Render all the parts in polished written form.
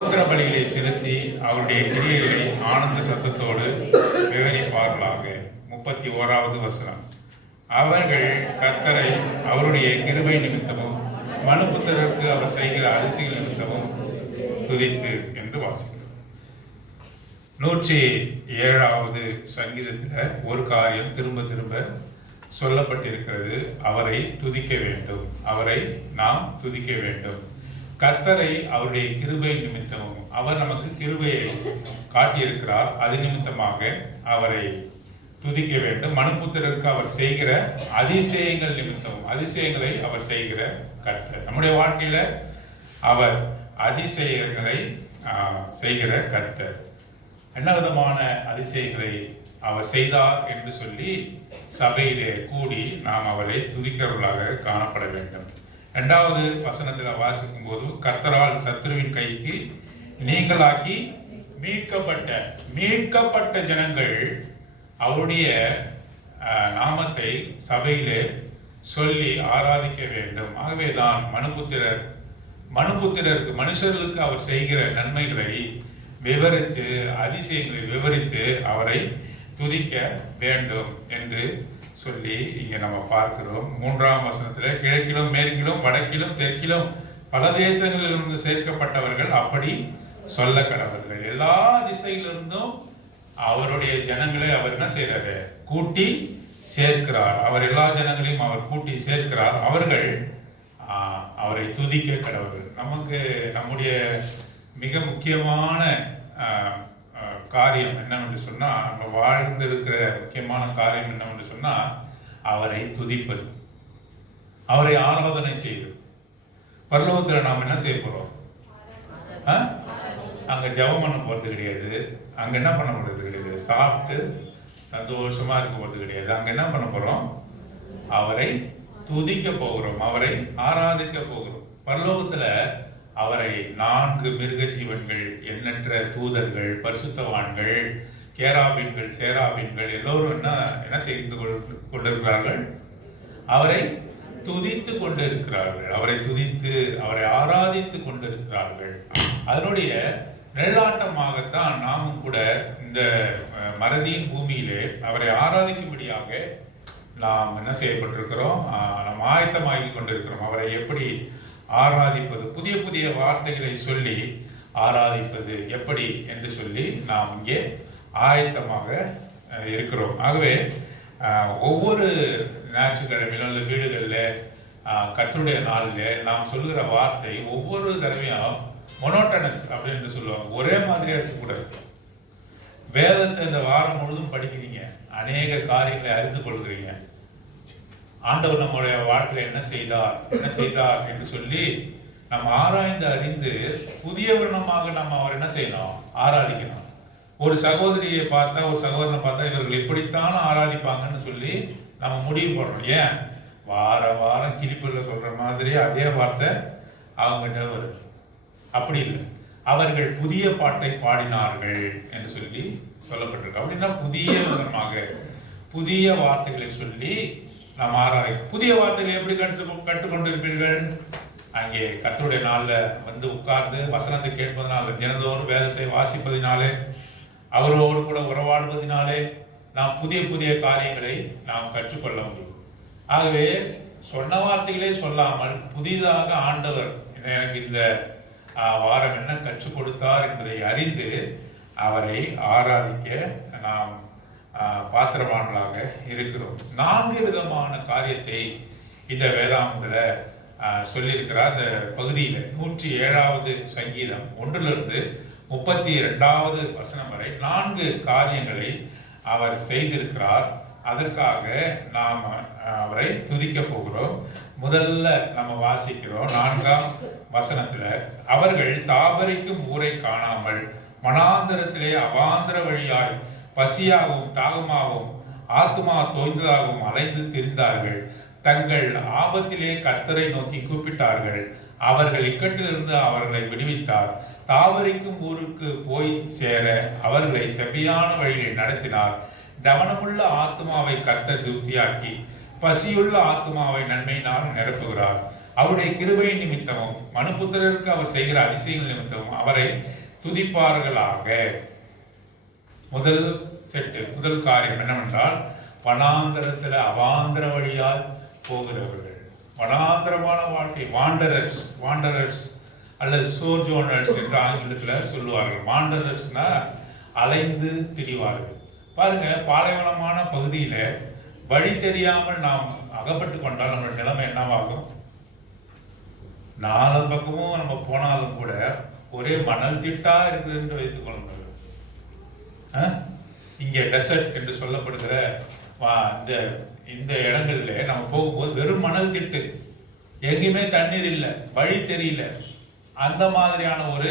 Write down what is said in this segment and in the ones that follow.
பலிகளை செலுத்தி அவருடைய கிரியைகளை ஆனந்த சத்தத்தோடு விவரிப்பார்களாக. 31வது வசனம். அவர்கள் கர்த்தரை அவருடைய கிருபை நிமித்தமும் மனுபுத்திரருக்கு அவர் செய்கிற அதிசயங்கள் நிமித்தமும் துதித்து என்று வாசிக்கிறோம். 107வது சங்கீதத்தில் ஒரு காரியம் திரும்ப திரும்ப சொல்லப்பட்டிருக்கிறது. அவரை துதிக்க வேண்டும், அவரை நாம் துதிக்க வேண்டும். கர்த்தரை அவருடைய கிருபை நிமித்தமும், அவர் நமக்கு கிருபையை காட்டியிருக்கிறார், அது நிமித்தமாக அவரை துதிக்க வேண்டும். மனுபுத்திரருக்கு அவர் செய்கிற அதிசயங்கள் நிமித்தமும், அதிசயங்களை அவர் செய்கிற கர்த்தர். நம்முடைய வாழ்க்கையில அவர் அதிசயங்களை செய்கிற கர்த்தர். என்ன விதமான அதிசயங்களை அவர் செய்தார் என்று சொல்லி சபையிலே கூடி நாம் அவரை துதிக்கிறவர்களாக காணப்பட வேண்டும். 2வது வசனத்தில் வாசிக்கும் போது, கர்த்தரால் சத்துருவின் கைக்கு நீங்களாக்கி மீட்கப்பட்ட ஜனங்கள் அவருடைய நாமத்தை சபையிலே சொல்லி ஆராதிக்க வேண்டும். ஆகவேதான் மனுபுத்திரருக்கு மனுஷர்களுக்கு அவர் செய்கிற நன்மைகளை விவரித்து, அதிசயங்களை விவரித்து அவரை துதிக்க வேண்டும் என்று சொல்லி இங்க நம்ம பார்க்கிறோம். 3ஆம் வசனத்துல, கிழக்கிலும் மேற்கிலும் வடக்கிலும் தெற்கிலும் பல தேசங்களிலிருந்து சேர்க்கப்பட்டவர்கள் அப்படி சொல்ல கடவர்கள். எல்லா திசையிலிருந்தும் அவருடைய ஜனங்களை அவர் என்ன செய்யறாரு? கூட்டி சேர்க்கிறார். அவர் எல்லா ஜனங்களையும் அவர் கூட்டி சேர்க்கிறார். அவர்கள் அவரை துதிக்க கடவர்கள். நமக்கு நம்முடைய மிக முக்கியமான காரியம் என்னவென்று சொன்னா, நம்ம வாழ்ந்திருக்கிற முக்கியமான காரியம் என்னவென்று சொன்னா, அவரை துதிப்பது, அவரை ஆராதனை செய்வது. பரலோகத்தில் நாம் என்ன செய்ய போறோம்? அங்க ஜெபம் பண்ண போறது கிடையாது, அங்க என்ன பண்ண போறது கிடையாது, சாப்பிட்டு சந்தோஷமா இருக்க போறது கிடையாது. அங்க என்ன பண்ண போறோம்? அவரை துதிக்க போகிறோம், அவரை ஆராதிக்க போகிறோம். பரலோகத்துல அவரை 4 மிருக ஜீவன்கள், எண்ணற்ற தூதர்கள், பரிசுத்தவான்கள், கேராபீன்கள், சேராபீன்கள் எல்லோரும் என்ன செய்து கொண்டிருக்கிறார்கள்? அவரை துதித்து கொண்டிருக்கிறார்கள். அவரை துதித்து அவரை ஆராதித்து கொண்டிருக்கிறார்கள். அதனுடைய நிழலாட்டமாகத்தான் நாமும் கூட இந்த மறதியின் பூமியிலே அவரை ஆராதிக்கும்படியாக நாம் என்ன செய்யப்பட்டிருக்கிறோம்? நாம் ஆயத்தமாகி கொண்டிருக்கிறோம். அவரை எப்படி ஆராதிப்பது, புதிய புதிய வார்த்தைகளை சொல்லி ஆராதிப்பது எப்படி என்று சொல்லி நாம் இங்கே ஆயத்தமாக இருக்கிறோம். ஆகவே ஒவ்வொரு ஞாயிற்றுக்கிழமையிலும் வீடுகளில் கர்த்தருடைய நாளில் நாம் சொல்லுகிற வார்த்தை ஒவ்வொரு தடவையும் மொனோட்டனஸ் அப்படின்னு சொல்லுவாங்க, ஒரே மாதிரியா இருக்கக்கூடாது. வேதத்தை இந்த வாரம் முழுதும் படிக்கிறீங்க, அநேக காரியங்களை அறிந்து கொள்கிறீங்க. ஆண்டவர் நம்முடைய வாழ்க்கையில என்ன செய்தார் என்று சொல்லி நம்ம ஆராய்ந்து அறிந்து புதிய விண்ணமாக நம்ம அவர் என்ன செய்யணும்? ஆராதிக்கணும். ஒரு சகோதரியை பார்த்தா, ஒரு சகோதரனை பார்த்தா இவர்கள் எப்படித்தான் ஆராதிப்பாங்கன்னு சொல்லி நம்ம முடிவு போடுறோம். ஏன்? வாரம் கிளிப்பில் சொல்ற மாதிரி அதே வார்த்தை அவங்ககிட்ட வருது. அப்படி இல்லை, அவர்கள் புதிய பாட்டை பாடினார்கள் என்று சொல்லி சொல்லப்பட்டிருக்கு. அப்படின்னா புதிய விதமாக புதிய வார்த்தைகளை சொல்லி நாம் ஆராதிக்கும். புதிய வார்த்தைகளை எப்படி கற்றுக்கொண்டிருப்பீர்கள்? அங்கே கர்த்தருடைய நாளில் வந்து உட்கார்ந்து வசனத்தை கேட்பதனால, தினந்தோறும் வேதத்தை வாசிப்பதினாலே, அவரோடு கூட உறவாடுவதனாலே நாம் புதிய புதிய காரியங்களை நாம் கற்றுக்கொள்ள முடியும். ஆகவே சொன்ன வார்த்தைகளே சொல்லாமல் புதிதாக ஆண்டவர் எனக்கு இந்த வாரம் என்ன கற்றுக் கொடுத்தார் என்பதை அறிந்து அவரை ஆராதிக்க நாம் பாத்திரவான்களாக இருக்கிறோம். 4 விதமான காரியத்தை இந்த வேதாகமத்துல சொல்லியிருக்கிறார். அந்த பகுதியில் 107வது சங்கீதம் 1லிருந்து 32வது வசனம் வரை 4 காரியங்களை அவர் செய்திருக்கிறார். அதற்காக நாம் அவரை துதிக்க போகிறோம். முதல்ல நம்ம வாசிக்கிறோம் 4ஆம் வசனத்துல, அவர்கள் தாபரிக்கும் ஊரை காணாமல் வனாந்தரத்திலே அவாந்தர வழியாய் பசியாகவும் தாகமாகவும் ஆத்துமா தோய்ந்ததாகவும் அலைந்து திரிந்தார்கள். தங்கள் ஆபத்திலே கர்த்தரை நோக்கி கூப்பிட்டார்கள். அவர்கள் இக்கட்டிலிருந்து அவர்களை விடுவித்தார். தாவரிக்கும் ஊருக்கு போய் சேர அவர்களை செவ்வையான வழியை நடத்தினார். கவனமுள்ள ஆத்மாவை கர்த்தர் திருப்தியாக்கி பசியுள்ள ஆத்மாவை நன்மையினால் நிரப்புகிறார். அவருடைய கிருபை நிமித்தமும் மனுபுத்திரருக்கு அவர் செய்கிற அதிசயங்கள் நிமித்தமும் அவரை துதிப்பார்களாக. முதல் காரியம் என்னவென்றால், வனாந்தரத்தில் அவாந்தர வழியால் போகிறவர்கள், வனாந்தரமான வாழ்க்கை, வாண்டரர்ஸ் அல்லது சோஜோனர்ஸ் என்று ஆங்கிலத்தில் சொல்லுவார்கள். வாண்டரர்ஸ்னா அலைந்து திரிவார்கள். பாருங்க, பாலைவனமான பகுதியில வழி தெரியாமல் நாம் அகப்பட்டு கொண்டால் நம்மளுடைய நிலைமை என்னவாகும்? நாலு பக்கமும் நம்ம போனாலும் கூட ஒரே மணல் திட்டா இருக்குது என்று வைத்துக் கொள்ளுங்கள். இங்க டெசர்ட் என்று சொல்லப்படுகிற இந்த இடங்கள்ல நம்ம போகும்போது வெறும் மணல் திட்டு, எங்கேயுமே தண்ணீர் இல்லை, வழி தெரியல. அந்த மாதிரியான ஒரு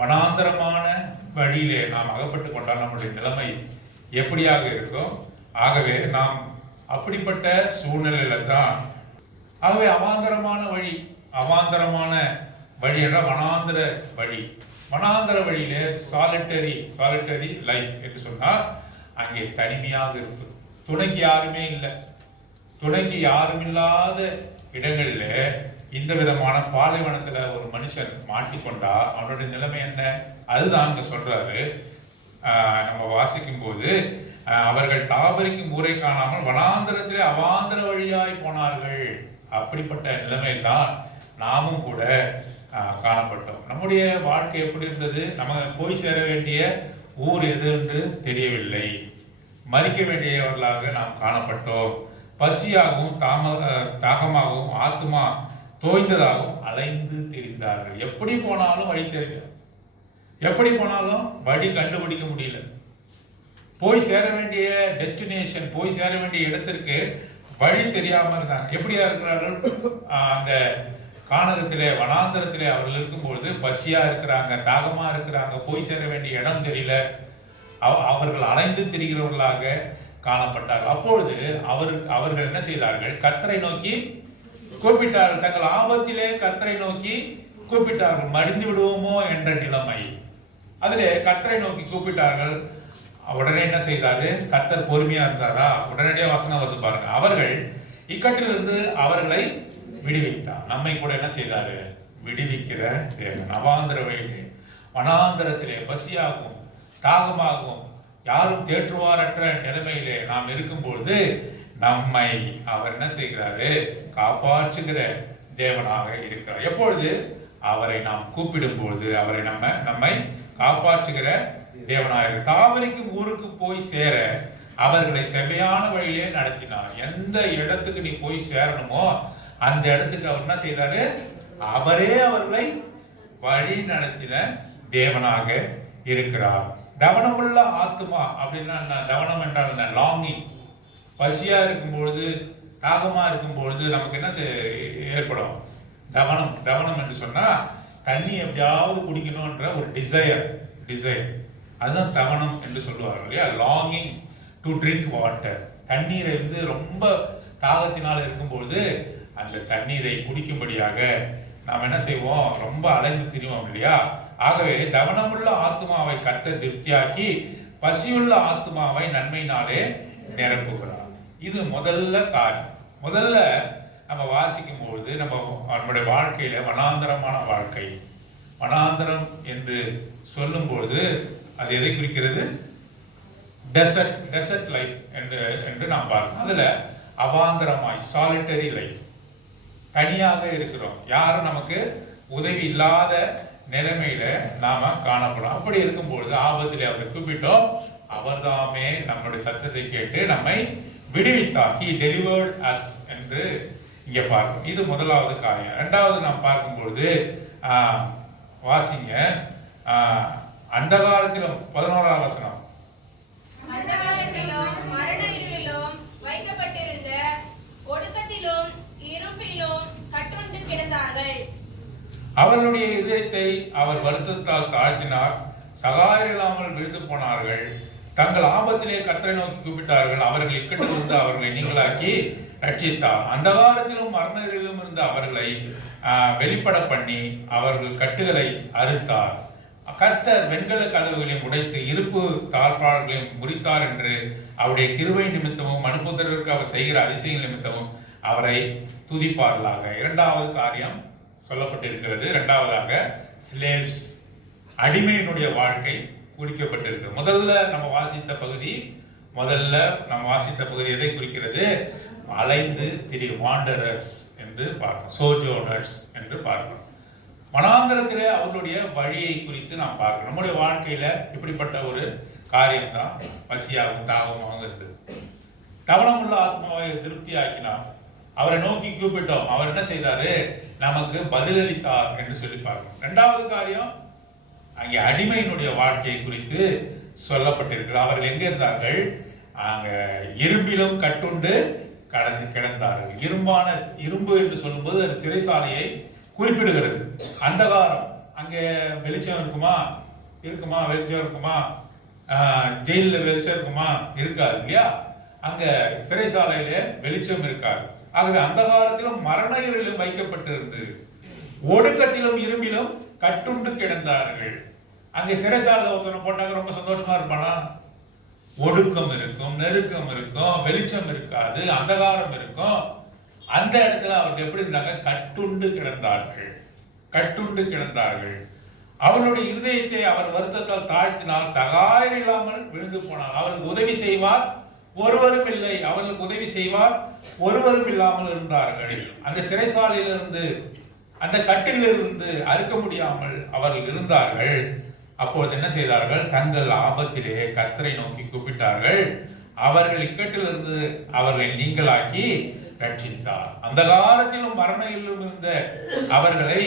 வனாந்தரமான வழியிலே நாம் அகப்பட்டு கொண்டால் நம்முடைய நிலைமை எப்படியாக இருக்கும்? ஆகவே நாம் அப்படிப்பட்ட சூழ்நிலையில தான், ஆகவே அவாந்தரமான வழி என்ற வனாந்தர வழி, வனாந்தர வழியிலே சாலிட்டரி லைஃப் என்று சொன்னால் அங்கே தனிமையாக இருக்கும். துணைக்கு யாருமே இல்லை. துணைக்கு யாரும் இல்லாத இடங்கள்ல இந்த விதமான பாலைவனத்துல ஒரு மனுஷன் மாட்டிக்கொண்டா அவனுடைய நிலைமை என்ன? அதுதான் அங்க சொல்றாரு. நம்ம வாசிக்கும் போது, அவர்கள் தாபரிக்கும் ஊரை காணாமல் வனாந்தரத்திலே அவாந்தர வழியாய் போனார்கள். அப்படிப்பட்ட நிலைமையில் தான் நாமும் கூட காணப்பட்டோம். நம்முடைய வாழ்க்கை எப்படி இருந்தது? நம்ம போய் சேர வேண்டிய ஊர் எது என்று தெரியவில்லை. மறிக்க வேண்டியவர்களாக நாம் காணப்பட்டோம். பசியாகவும் தாகமாகவும் ஆத்மா தோய்ந்ததாகவும் அலைந்து திரிந்தார்கள். எப்படி போனாலும் வழி தெரியல, எப்படி போனாலும் வழி கண்டுபிடிக்க முடியல. போய் சேர வேண்டிய டெஸ்டினேஷன், போய் சேர வேண்டிய இடத்திற்கு வழி தெரியாம இருந்தாங்க. எப்படியா இருக்கிறார்கள்? அந்த கானகத்திலே வனாந்தரத்திலே அவர்கள் இருக்கும்பொழுது பசியா இருக்கிறாங்க, தாகமா இருக்கிறாங்க, போய் சேர வேண்டிய இடம் தெரியல. அவர்கள் அலைந்து திரிகிறவர்களாக காணப்பட்டார்கள். அப்பொழுது அவர்கள் என்ன செய்தார்கள்? கர்த்தரை நோக்கி கூப்பிட்டார்கள். தங்கள் ஆபத்திலே கர்த்தரை நோக்கி கூப்பிட்டார்கள். மடிந்து விடுவோமோ என்ற நிலைமை. அதிலே கர்த்தரை நோக்கி கூப்பிட்டார்கள். உடனே என்ன செய்தாரு? கர்த்தர் பொறுமையா இருந்தாரா? உடனடியாக வசனம் வந்து பாருங்க. அவர்கள் இக்கட்டிலிருந்து அவர்களை விடுவித்தார். நம்மை கூட என்ன செய்தாரு? விடுவிக்கிற தேவன். அவாந்தர வழியிலே வனாந்தரத்திலே பசியாகும் தாகமாகும் யாரும் தேற்றுவாரற்ற நிலைமையிலே நாம் இருக்கும்பொழுது நம்மை அவர் என்ன செய்கிறாரு? காப்பாற்றுகிற தேவனாக இருக்கிறார். எப்பொழுது? அவரை நாம் கூப்பிடும் பொழுது அவரை நம்மை காப்பாற்றுகிற தேவனாக. தாவரிக்கும் ஊருக்கு போய் சேர அவர்களை செவ்வையான வழியிலே நடத்தினார். எந்த இடத்துக்கு நீ போய் சேரணுமோ அந்த இடத்துக்கு அவர் என்ன செய்தாரு? அவரே அவர்களை வழி நடத்தின தேவனாக இருக்கிறார். தவனமுள்ள ஆத்மா அப்படின்னா என்ன? தவனம் என்றால் என்ன? லாங்கிங். பசியா இருக்கும் பொழுது, தாகமா இருக்கும் பொழுது நமக்கு என்ன ஏற்படும்? தவனம் என்று சொன்னா தண்ணி எப்படியாவது குடிக்கணும்ன்ற ஒரு டிசைர். அதுதான் தவனம் என்று சொல்லுவார்கள் இல்லையா? Longing to drink water. தண்ணீரை ரொம்ப தாகத்தினால் இருக்கும்பொழுது அந்த தண்ணீரை குடிக்கும்படியாக நாம் என்ன செய்வோம்? ரொம்ப அலைந்து திரிவோம் இல்லையா? ஆகவே தவனமுள்ள ஆத்மாவை கர்த்தர் திருப்தியாக்கி பசியுள்ள ஆத்மாவை நன்மையினாலே நிரப்புகிறார். இது முதல்ல காரியம். முதல்ல நம்ம வாசிக்கும் பொழுது நம்முடைய வாழ்க்கையில வனாந்தரமான வாழ்க்கை, வனாந்தரம் என்று சொல்லும் பொழுது அது எதை குறிக்கிறது? டெசர்ட் லைஃப் என்று நாம் பார்க்கணும். அதுல அவாந்தரமாய் சாலிட்டரி லைஃப், தனியாக இருக்கிறோம். யாரும் நமக்கு உதவி இல்லாத நிலைமையில நாம காணப்படும். அப்படி இருக்கும்பொழுது ஆபத்திலே அவரை கூப்பிட்டோம். அவர்தாமே நம்முடைய சத்தத்தை கேட்டு நம்மை விடுவித்தார். He delivered us என்று இங்க பார்க்கணும். இது முதலாவது காரியம். இரண்டாவது நாம் பார்க்கும் பொழுது வாசிங்க, அந்த காலத்திலும் 11ஆம் வசனம். அந்த காலத்திலும் மரண இருளிலும் வைக்கப்பட்டிருந்த ஒடுக்கத்திலும் இரும்பிலும் கட்டுண்டு கிடந்தார்கள். அவர்களுடைய இதயத்தை அவர் வருத்தத்தால் தாழ்த்தினார். சகாயம் இல்லாமல் விழுந்து போனார்கள். தங்கள் ஆபத்திலே கர்த்தரை நோக்கி கூப்பிட்டார்கள். அவர்கள் இக்கட்டிலிருந்து அவர்களை நீங்களாக்கி ரட்சித்தார். அந்த காலத்திலும் மரணத்திலும் இருந்த அவர்களை வெளிப்பட பண்ணி அவர்கள் கட்டுகளை அறுத்தார். கர்த்தர் வெண்கல கதவுகளையும் உடைத்து இருப்பு தாழ்பாள்களையும் முறித்தார் என்று அவருடைய கிருபை நிமித்தமும் மனுபுத்திரருக்கு அவர் செய்கிற அதிசயங்கள் நிமித்தமும் அவரை துதிப்பார்களாக. இரண்டாவது காரியம் சொல்லப்பட்டிருக்கிறது. இரண்டாவதாக ஸ்லேவ்ஸ், அடிமையினுடைய வாழ்க்கை குறிக்கப்பட்டிருக்கு. முதல்ல நம்ம வாசித்த பகுதி எதை குறிக்கிறது? அலைந்து திரி வாண்டரர்ஸ் என்று பார்க்கிறோம், சோஜோனர்ஸ் என்று பார்க்கிறோம். வனாந்தரத்திலே அவர்களுடைய வழியை குறித்து நாம் பார்க்கிறோம். நம்முடைய வாழ்க்கையில இப்படிப்பட்ட ஒரு காரியம் தான் பசியாகவும் தாகமாகவும் இருக்குது. தவணமுள்ள ஆத்மாவை திருப்தி ஆக்கினார், அவரை நோக்கி கூப்பிட்டோம், அவர் என்ன செய்தாரு? நமக்கு பதிலளித்தார் என்று சொல்லி பார்க்கிறோம். இரண்டாவது காரியம், அங்கே அடிமையினுடைய வாழ்க்கையை குறித்து சொல்லப்பட்டிருக்கிறது. அவர்கள் எங்க இருந்தார்கள்? அங்க இரும்பிலும் கட்டுண்டு கிடந்தார்கள். இரும்பு என்று சொல்லும்போது அது சிறைசாலையை குறிப்பிடுகிறது. அந்தகாரம், அங்கே வெளிச்சம் இருக்குமா? வெளிச்சம் இருக்குமா? ஜெயிலில் வெளிச்சம் இருக்குமா? இருக்காது இல்லையா? அங்க சிறைசாலையில வெளிச்சம் இருக்காது. ஆகவே அந்த காலத்திலும் மரண இருளிலும் வைக்கப்பட்டிருந்து ஒடுக்கத்திலும் இரும்பிலும் கட்டுண்டு கிடந்தார்கள். அங்கே சிறைசாலை ஒருத்தனை போட்டாங்க, ரொம்ப சந்தோஷமா இருப்பானா? ஒடுக்கம் இருக்கும், நெருக்கம் இருக்கும், வெளிச்சம் இருக்காது, அந்தகாரம் இருக்கும். அந்த இடத்துல அவர்கள் எப்படி இருந்தாங்க? கட்டுண்டு கிடந்தார்கள். அவருடைய இருதயத்தை அவர் வருத்தத்தால் தாழ்த்தினால் சகாயம் இல்லாமல் விழுந்து போனார். அவருக்கு உதவி செய்வார் ஒருவரும் இல்லை, அவர்களுக்கு உதவி செய்வார் ஒருவரும் இல்லாமல் இருந்தார்கள். அந்த சிறைசாலையிலிருந்து, அந்த கட்டிலிருந்து அறுக்க முடியாமல் அவர்கள் இருந்தார்கள். அப்பொழுது என்ன செய்தார்கள்? தங்கள் ஆபத்திலே கர்த்தரை நோக்கி கூப்பிட்டார்கள். அவர்கள் இக்கட்டிலிருந்து அவர்களை நீங்களாக்கி ரட்சித்தார். அந்த காலத்திலும் மரணையிலும் இருந்த அவர்களை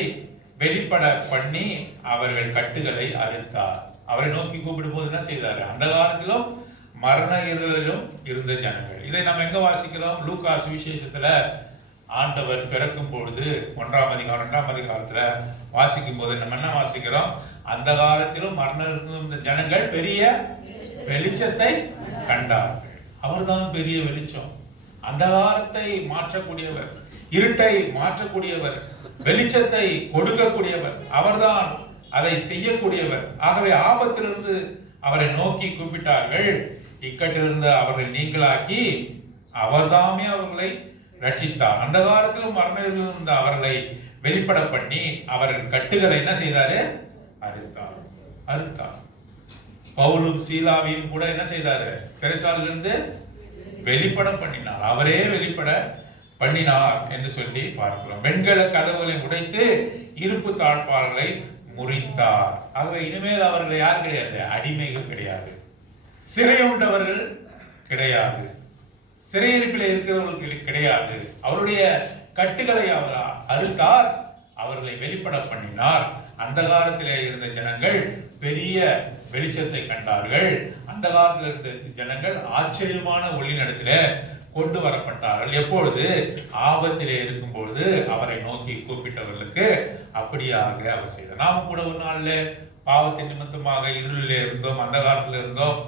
வெளிப்பட பண்ணி அவர்கள் கட்டுகளை அறுத்தார். அவரை நோக்கி கூப்பிடும் போது என்ன செய்தார்? அந்த காலத்திலும் மரண இருளிலும் இருந்த ஜனங்கள். இதை நம்ம எங்க வாசிக்கிறோம்? லூக்கா சுவிசேஷத்துல ஆண்டவர் பிறக்கும் பொழுது 1ஆம் அதிகாரம் 2ஆம் அதிகாரத்துல வாசிக்கும் போது நம்ம என்ன வாசிக்கிறோம்? அந்த காலத்திலும் மரண ஜனங்கள் பெரிய வெளிச்சத்தை கண்டார்கள். அவர்தான் பெரிய வெளிச்சம். அந்த காலத்தை மாற்றக்கூடியவர், இருட்டை மாற்றக்கூடியவர், வெளிச்சத்தை கொடுக்கக்கூடியவர், அவர்தான் அதை செய்யக்கூடியவர். ஆகவே ஆபத்திலிருந்து அவரை நோக்கி கூப்பிட்டார்கள். இக்கட்டிலிருந்து அவர்களை நீங்களாக்கி அவர்தாமே அவர்களை ரட்சித்தார். அந்த காலத்திலும் மரணத்தில் இருந்த அவர்களை வெளிப்பட பண்ணி அவர்கள் கட்டுகளை என்ன செய்தாரு? அறுத்தார். பவுலும் சீலாவையும் கூட என்ன செய்தாரு? சிறைசாலையிலிருந்து வெளிப்பட பண்ணினார். அவரே வெளிப்பட பண்ணினார் என்று சொல்லி பார்க்கிறோம். வெண்கல கதவுகளை உடைத்து இருப்பு தாழ்பார்களை முறித்தார். ஆகவே இனிமேல் அவர்கள் யார் கிடையாது? அடிமைகள் கிடையாது, சிறையுண்டவர்கள் கிடையாது, சிறையிருப்பில் இருக்கிறவர்களுக்கு கிடையாது. அவருடைய கட்டுகளை அவர் அறுத்தார், அவர்களை வெளிப்பட பண்ணினார். அந்த காலத்திலே இருந்த ஜனங்கள் பெரிய வெளிச்சத்தை கண்டார்கள். அந்த காலத்தில் இருந்த ஜனங்கள் ஆச்சரியமான ஒளிநடத்திலே கொண்டு வரப்பட்டார்கள். எப்பொழுது? ஆபத்திலே இருக்கும் பொழுது அவரை நோக்கி கூப்பிட்டவர்களுக்கு அப்படியாக அவர் செய்தார். நாம கூட ஒரு நாள்ல பாவத்தின் நிமித்தமாக இருளிலே இருந்தோம், அந்த காலத்தில் இருந்தோம்,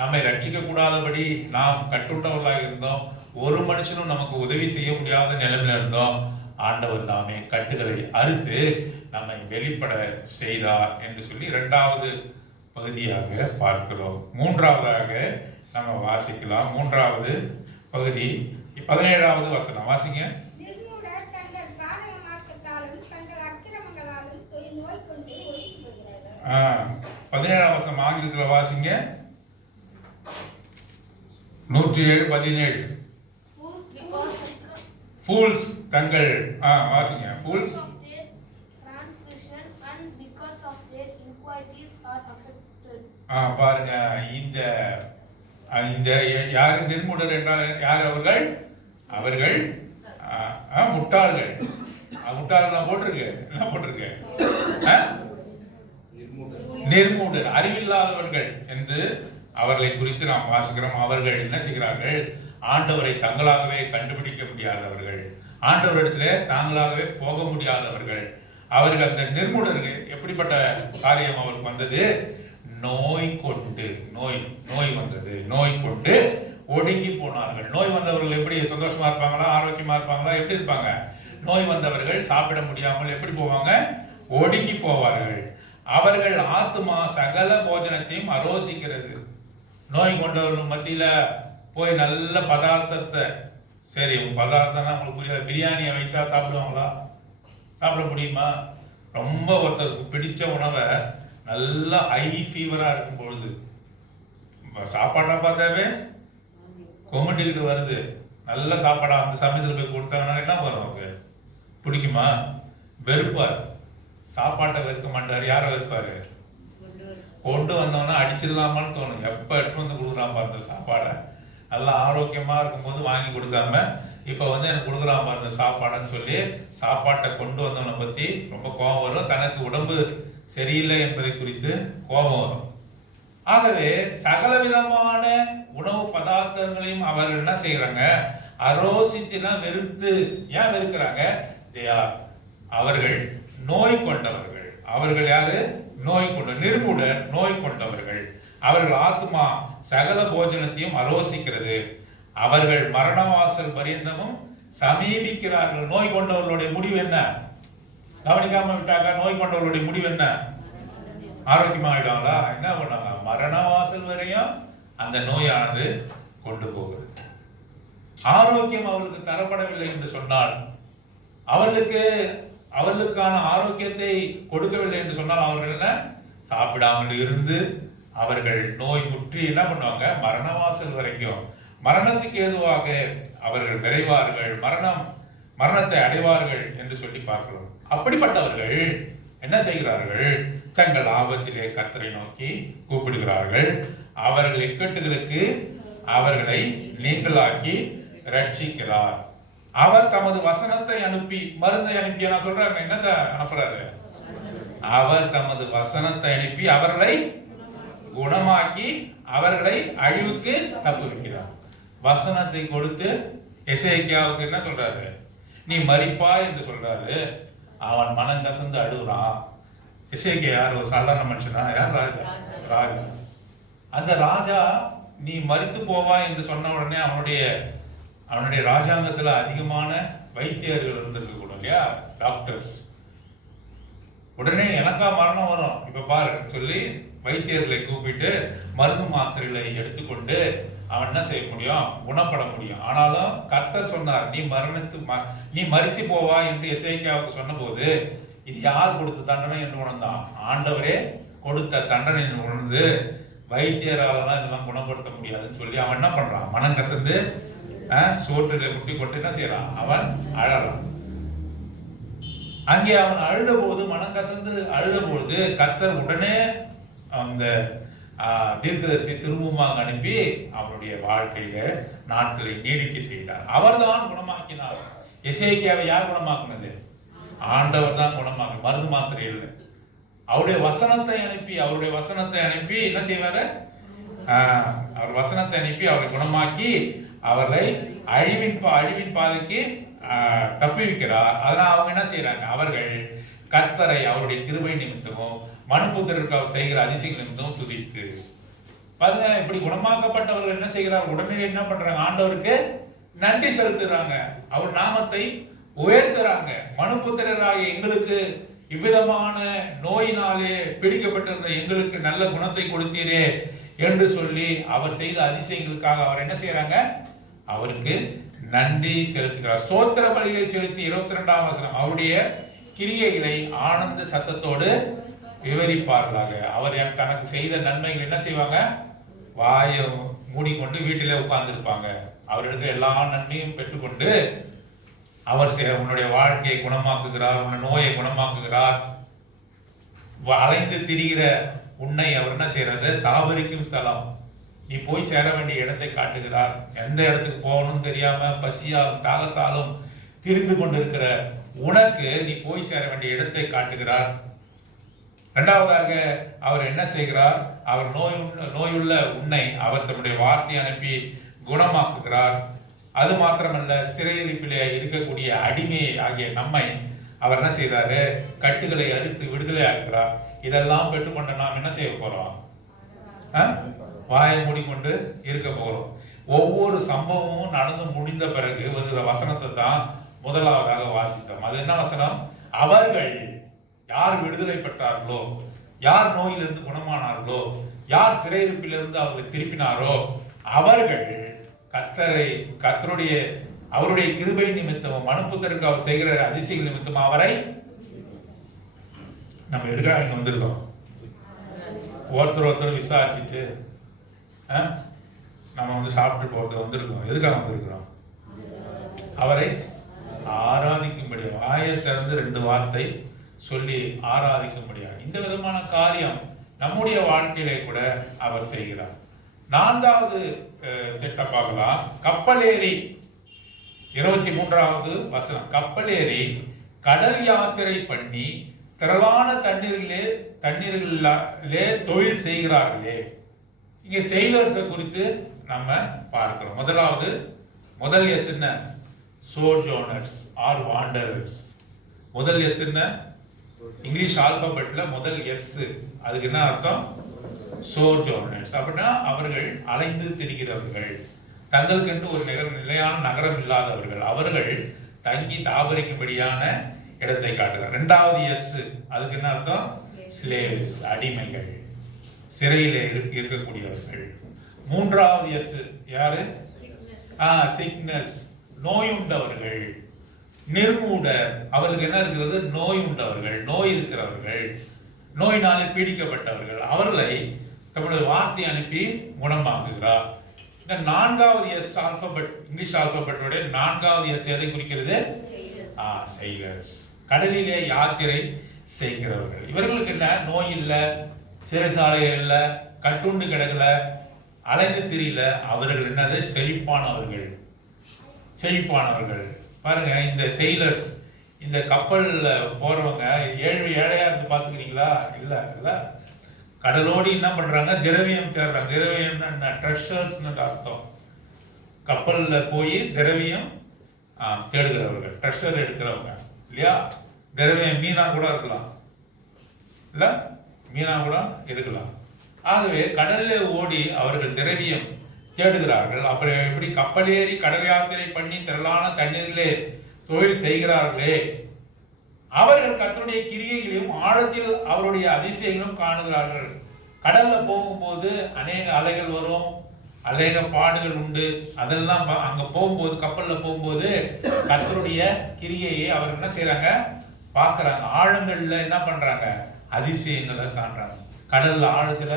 நம்மை ரட்சிக்க கூடாதபடி நாம் கட்டுண்டவர்களாக இருந்தோம், ஒரு மனுஷனும் நமக்கு உதவி செய்ய முடியாத நிலைமையில இருந்தோம். ஆண்டவர் தாமே கட்டுகளை அறுத்து நம்மை வெளிப்பட செய்தார் என்று சொல்லி இரண்டாவது பகுதியாக பார்க்கிறோம். மூன்றாவதாக நம்ம வாசிக்கலாம். மூன்றாவது பகுதி 17வது வசனம் வாசிங்க. 17வது வசனம் ஆங்கிலத்தில் வாசிங்க. 107:17. Fools தங்கள் வாசிங்க. Fools பாருங்க. இந்த இந்த யார் நிர்மூடர் என்றால் யார்? அவர்கள் முட்டாள்கள். முட்டாள்கள் போட்டிருக்கு, என்ன போட்டிருக்கு? நிர்மூடர், அறிவில்லாதவர்கள் என்று அவர்களை குறித்து நாம் வாசிக்கிறோம். அவர்கள் என்ன செய்கிறார்கள்? ஆண்டவரை தங்களாகவே கண்டுபிடிக்க முடியாதவர்கள், ஆண்டவரிடத்திலே தாங்களாகவே போக முடியாதவர்கள். அவர்கள் அந்த நிர்மூடர்கள் எப்படிப்பட்ட காரியம் அவருக்கு வந்தது? நோய் வந்தது. நோய் கொண்டு ஒடுங்கி போனார்கள். நோய் வந்தவர்கள் எப்படி சந்தோஷமா இருப்பாங்களா? ஆரோக்கியமா இருப்பாங்களா? எப்படி இருப்பாங்க? நோய் வந்தவர்கள் சாப்பிட முடியாமல் எப்படி போவாங்க? ஒடுங்கி போவார்கள். அவர்கள் ஆத்துமா சகல போஜனத்தையும் அரோசிக்கிறது. நோய் கொண்டவர்கள் மத்தியில போய் நல்ல பதார்த்தத்தை சரி, பதார்த்தம்னா உங்களுக்கு புரியாது. பிரியாணியை வைத்தா சாப்பிடுவாங்களா? சாப்பிட முடியுமா? ரொம்ப ஒருத்தருக்கு பிடிச்ச உணவை நல்லா ஹை ஃபீவரா இருக்கும் பொழுது சாப்பாடா பார்த்தாவே கொமட்டிக்கிட்டு வருது, நல்ல சாப்பாடா அந்த சமயத்தில் போய் கொடுத்தாங்கன்னா என்ன பண்ணும்? அவங்க பிடிக்குமா? வெறுப்பார். சாப்பாட்டை வெறுக்க மாட்டார். யாரை வெறுப்பாரு? கொண்டு வந்தோன்னா அடிச்சிடலாமான்னு தோணும். எப்போ எடுத்து வந்து கொடுக்குறான் பாருங்க சாப்பாடை. நல்லா ஆரோக்கியமா இருக்கும்போது வாங்கி கொடுக்காம இப்போ எனக்கு கொடுக்குறான் பாருங்க சாப்பாடுன்னு சொல்லி சாப்பாட்டை கொண்டு வந்தவனை பத்தி ரொம்ப கோபம் வரும். தனக்கு உடம்பு சரியில்லை என்பதை குறித்து கோபம் வரும். ஆகவே சகல விதமான உணவு பதார்த்தங்களையும் அவர்கள் என்ன செய்யறாங்க? அரோசித்தினா வெறுத்து. ஏன் வெறுக்கிறாங்க? அவர்கள் நோய் கொண்டவர்கள். அவர்கள் யாரு? நோய் கொண்ட நிர்மூடர், நோய் கொண்டவர்கள். அவர்கள் ஆத்மா சகல போஜனத்தையும் அரோசிக்கிறது. அவர்கள் மரணவாசல் பரியந்தமும் சமீபிக்கிறார்கள். நோய் கொண்டவர்களுடைய முடிவு என்ன? கவனிக்காம விட்டாங்க. நோய் கொண்டவர்களுடைய முடிவு என்ன? ஆரோக்கியமா ஆயிடுவாங்களா? என்ன பண்ணாங்க? மரணவாசல் வரையும் அந்த நோயானது கொண்டு போகுது. ஆரோக்கியம் அவர்களுக்கு தரப்படவில்லை என்று சொன்னால், அவர்களுக்கான ஆரோக்கியத்தை கொடுக்கவில்லை என்று சொன்னால், அவர்கள் என்ன சாப்பிடாமல் இருந்து அவர்கள் நோய் முற்றி என்ன பண்ணுவாங்க? மரணவாசல் வரைக்கும் மரணத்துக்கு ஏதுவாக அவர்கள் விரைவார்கள், மரணத்தை அடைவார்கள் என்று சொல்லி பார்க்கிறோம். அப்படிப்பட்டவர்கள் என்ன செய்கிறார்கள்? தங்கள் ஆபத்திலே கர்த்தரை நோக்கி கூப்பிடுகிறார்கள். அவர்கள் இக்கட்டுகளுக்கு அவர்களை நீங்களாக்கி ரட்சிக்கிறார். அவர் தமது வசனத்தை அனுப்பி, மருந்தை அனுப்பி நான் சொல்றாங்க, என்னத அனுப்புறாரு? அவர் தமது வசனத்தை அனுப்பி அவர்களை குணமாக்கி அவர்களை அழிவுக்கு தப்புவிக்கிறார். வசனத்தை கொடுத்து எசேக்கியாவுக்கு என்ன சொல்றாரு? நீ மரிப்பாய் என்று சொல்றாரு. அவன் மனம் கசந்து அழுகுறான். எசேக்கியா யார்? ஒரு சாதாரண மனுஷனா? யார்? ராஜா. அந்த ராஜா நீ மரித்து போவாய் என்று சொன்ன உடனே அவனுடைய ராஜாங்கத்துல அதிகமான வைத்தியர்கள் இருந்திருக்க கூட இல்லையா? டாக்டர்ஸ். உடனே எனக்கா மரணம் வரும் இப்ப பாரு சொல்லி வைத்தியர்களை கூப்பிட்டு மருந்து மாத்திரைகளை எடுத்துக்கொண்டு அவன் என்ன செய்ய முடியும்? குணப்பட முடியும். ஆனாலும் கர்த்தர் சொன்னார், நீ மரித்து போவா என்று எசேக்கியாவுக்கு சொன்ன போது இது யார் கொடுத்த தண்டனை என்று உணர்ந்தான்? ஆண்டவரே கொடுத்த தண்டனை உணர்ந்து வைத்தியராலதான் இதெல்லாம் குணப்படுத்த முடியாதுன்னு சொல்லி அவன் என்ன பண்றான்? மனம் கசந்து சோற்றுல முட்டி கொண்டு என்ன செய்யறான்? அவன் அழறான். அங்கே அவன் அழுத போது, மனம் கசந்து அழுத போது கர்த்தர் உடனே அந்த தீர்க்கதரிசி திரும்பமாக அனுப்பி அவனுடைய வாழ்க்கையில நாட்களை நீடிக்க செய்தார். அவர்தான் குணமாக்கினார். எசேக்கியாவை யார் குணமாக்குனது? ஆண்டவர் தான் குணமாக்கு. மருந்து மாத்திரை இல்லை. அவருடைய வசனத்தை அனுப்பி என்ன செய்வாரு? அவர் வசனத்தை அனுப்பி அவரை குணமாக்கி அவர்களை அழிவின் பாதைக்கு தப்புவிக்கிறார். அதனால் அவங்க என்ன செய்யறாங்க? அவர்கள் கர்த்தரை அவருடைய கிருபை நிமித்தமும் மனுபுத்திரருக்கு அவர் செய்கிற அதிசய நிமித்தமும் துதித்து பாருங்க. இப்படி குணமாக்கப்பட்டவர்கள் என்ன செய்கிறார்? உடனே என்ன பண்றாங்க? ஆண்டவருக்கு நன்றி செலுத்துறாங்க. அவர் நாமத்தை உயர்த்துறாங்க. மனுபுத்திரராகிய எங்களுக்கு இவ்விதமான நோயினாலே பிடிக்கப்பட்டிருந்த எங்களுக்கு நல்ல குணத்தை கொடுத்தீரே என்று சொல்லி அவர் செய்த அதிசயங்களுக்காக அவர் என்ன செய்யறாங்க? அவருக்கு நன்றி செலுத்துகிறார். ஸ்தோத்திர பலிகளை செலுத்தி 22ஆம் வசனம் அவருடைய கிரியைகளை ஆனந்த சத்தத்தோடு விவரிப்பார்களாக. அவர் தனக்கு செய்த நன்மைகள் என்ன செய்வாங்க? வாயை மூடிக்கொண்டு வீட்டிலே உட்கார்ந்து இருப்பாங்க. அவரிடத்தில் எல்லா நன்மையும் பெற்றுக்கொண்டு அவர் உன்னுடைய வாழ்க்கையை குணமாக்குகிறார், உன்னுடைய நோயை குணமாக்குகிறார். அலைந்து திரிகிற உன்னை அவர் என்ன செய்யறது? தாவரிக்கும் ஸ்தலம், நீ போய் சேர வேண்டிய இடத்தை காட்டுகிறார். எந்த இடத்துக்கு போகணும்னு தெரியாம பசியாலும் தாகத்தாலும் திரிந்து கொண்டிருக்கிற உனக்கு நீ போய் சேர வேண்டிய இடத்தை காட்டுகிறார். இரண்டாவதாக அவர் என்ன செய்கிறார்? அவர் நோயுள்ள உன்னை அவர் தன்னுடைய வார்த்தையை அனுப்பி குணமாக்குகிறார். அது மாத்திரமல்ல, சிறையிருப்பிலே இருக்கக்கூடிய அடிமை ஆகிய நம்மை அவர் என்ன செய்தாரு? கட்டுகளை அறுத்து விடுதலை ஆக்குகிறார். இதெல்லாம் பெற்றுக்கொண்ட நாம் என்ன செய்ய போறோம்? வாயை மூடிக்கொண்டு இருக்க போறோம். ஒவ்வொரு சம்பவமும் நடந்து முடிந்த பிறகு வருகிற வசனத்தை தான் முதலாவதாக வாசித்தோம். அது என்ன வசனம்? அவர்கள் யார் விடுதலை பெற்றார்களோ, யார் நோயிலிருந்து குணமானார்களோ, யார் சிறையிருப்பிலிருந்து அவர்களை திருப்பினாரோ அவர்கள் கர்த்தருடைய அவருடைய கிருபை நிமித்தமும் மனுப்புத்தருக்கு அவர் செய்கிற அதிசயங்கள் நிமித்தமும் அவரை நம்ம எதுக்காக இங்க வந்திருக்கோம்? ஒருத்தர் விசாரிச்சுட்டு நம்ம வந்து சாப்பிட்டு போறது வந்திருக்கோம். எதுக்காக வந்திருக்கிறோம்? அவரை ஆராதிக்கும்படி, வாயை திறந்து 2 வார்த்தை சொல்லி ஆராதிக்கும்படியா இந்த விதமான காரியம் நம்முடைய வாழ்க்கையிலே கூட அவர் செய்கிறார். 4வது செட்டப் பார்க்கலாம். கப்பலேறி 23வது வசனம். கப்பலேறி கடல் யாத்திரை பண்ணி திரளான தண்ணீர்களிலே தொழில் செய்கிறார்களே. இங்க செயிலர்ஸை குறித்து நம்ம பார்க்கிறோம். முதல் எஸ் என்ன? சோஜோனர்ஸ் ஆர் வாண்டரர்ஸ். முதல் எஸ் என்ன? இங்கிலீஷ் ஆல்பபெட்ல முதல் எஸ், அதுக்கு என்ன அர்த்தம்? சோஜோனர்ஸ். அப்படின்னா அவர்கள் அலைந்து திரிகிறவர்கள், தங்களுக்கென்று ஒரு நிலையான நகரம் இல்லாதவர்கள், அவர்கள் தங்கி தாபரிக்கும்படியான இடத்தை காட்டுகிறார். 2வது எஸ், அதுக்கு என்ன அர்த்தம்? ஸ்லேவ்ஸ், அடிமைகள், சிறையில் இருக்கக்கூடியவர்கள். 3வது எஸ் யாரு? சிக்னஸ், நோயுண்டவர்கள். நிர்மூடர், அவர்களுக்கு என்ன இருக்கிறது? நோய் உண்டவர்கள், நோய் இருக்கிறவர்கள், நோயினாலே பீடிக்கப்பட்டவர்கள், அவர்களை தம்முடைய வார்த்தை அனுப்பி குணமாக்குகிறார். இந்த 4வது எஸ் ஆல்பபெட், இங்கிலீஷ் ஆல்பபெட்டோட 4வது எஸ் எதை குறிக்கிறது? செயிலர்ஸ், கடலிலே யாத்திரை செய்கிறவர்கள். இவர்களுக்கு என்ன? நோய் இல்ல, சிறைசாலை இல்ல, கட்டுண்டு கிடக்கல, அலைந்து திரியல. அவர்கள் என்னது? செழிப்பானவர்கள். பாருங்க, இந்த செயிலர்ஸ், இந்த கப்பல்ல போறவங்க ஏழையா இருந்து பாத்துக்கிறீங்களா? இல்ல, கடலோடி என்ன பண்றாங்க? திரவியம் தேடுறாங்க. திரவியம் ட்ரெஷர்ஸ் அர்த்தம். கப்பல்ல போய் திரவியம் தேடுகிறவர்கள், ட்ரெஷர் எடுக்கிறவங்க இல்லையா? திரவியம் மீனா கூட இருக்கலாம், இல்ல மீனா கூட இருக்கலாம். ஆகவே கடலில் ஓடி அவர்கள் திரவியம் தேடுகிறார்கள். அப்புறம் எப்படி? கப்பலேறி கடல் யாத்திரை பண்ணி திரளான தண்ணீரிலே தொழில் செய்கிறார்களே, அவர்கள் கர்த்தருடைய கிரியைகளையும் ஆழத்தில் அவருடைய அதிசயங்களும் காணுகிறார்கள். கடல்ல போகும்போது அநேக அலைகள் வரும், அநேக பாடுகள் உண்டு. அதெல்லாம் அங்க போகும்போது, கப்பல்ல போகும்போது கர்த்தருடைய கிரியையை அவர் என்ன செய்யறாங்க? பார்க்கறாங்க. ஆழங்கள்ல என்ன பண்றாங்க? அதிசயங்களை காண்றாங்க. கடல்ல ஆழத்துல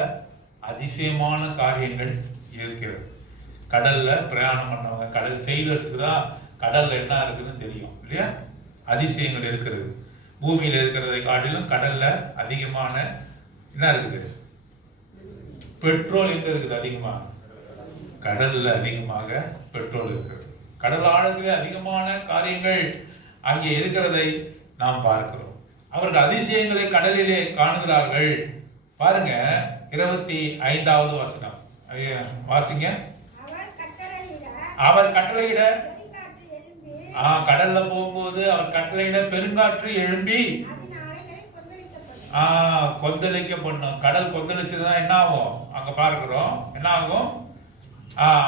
அதிசயமான காரியங்கள் இருக்கிறது. கடல்ல பிரயாணம் பண்ணவங்க, கடல் செயிலர்ஸ்க்கு தான் கடல்ல என்ன இருக்குன்னு தெரியும் இல்லையா? அதிசயங்கள் இருக்கிறது. பூமியில இருக்கிறதை காட்டிலும் கடல்ல அதிகமான என்ன இருக்குது? பெட்ரோல் எங்க இருக்குது? அதிகமா கடல்ல அதிகமாக பெட்ரோல் இருக்கிறது. கடல் ஆழத்திலே அதிகமான காரியங்கள் அங்கே இருக்கிறதை நாம் பார்க்கிறோம். அவர்கள் அதிசயங்களை கடலிலே காணுகிறார்கள். பாருங்க 25வது வசனம் வாசிங்க. அவர் கட்டளையிட, கடல்ல போகும்போது அவர் கட்டளையிட பெருங்காற்று எழும்பி கொந்தளிக்க பண்ணும். கடல் கொந்தளிச்சதுன்னா என்ன ஆகும்? அங்க பார்க்கிறோம் என்ன ஆகும்?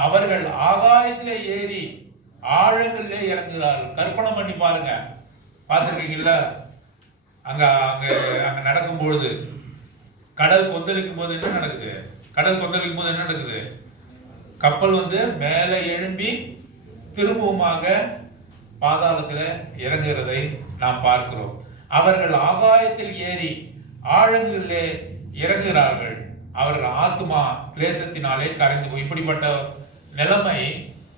அவர்கள் ஆகாயத்திலே ஏறி ஆழங்களிலே இறங்குகிறார்கள். கற்பனை பண்ணி பாருங்க, பார்த்துருக்கீங்கல்ல? அங்க அங்க அங்க நடக்கும் பொழுது, கடல் கொந்தளிக்கும் போது என்ன நடக்குது? கடல் கொந்தளிக்கும் போது என்ன நடக்குது? கப்பல் வந்து மேலே எழும்பி திரும்பவுமாக பாதாளத்துல இறங்குகிறதை நாம் பார்க்கிறோம். அவர்கள் ஆகாயத்தில் ஏறி ஆழங்களிலே இறங்குகிறார்கள். அவர்கள் ஆத்மா கிளேசத்தினாலே கரைந்து போய், இப்படிப்பட்ட நிலைமை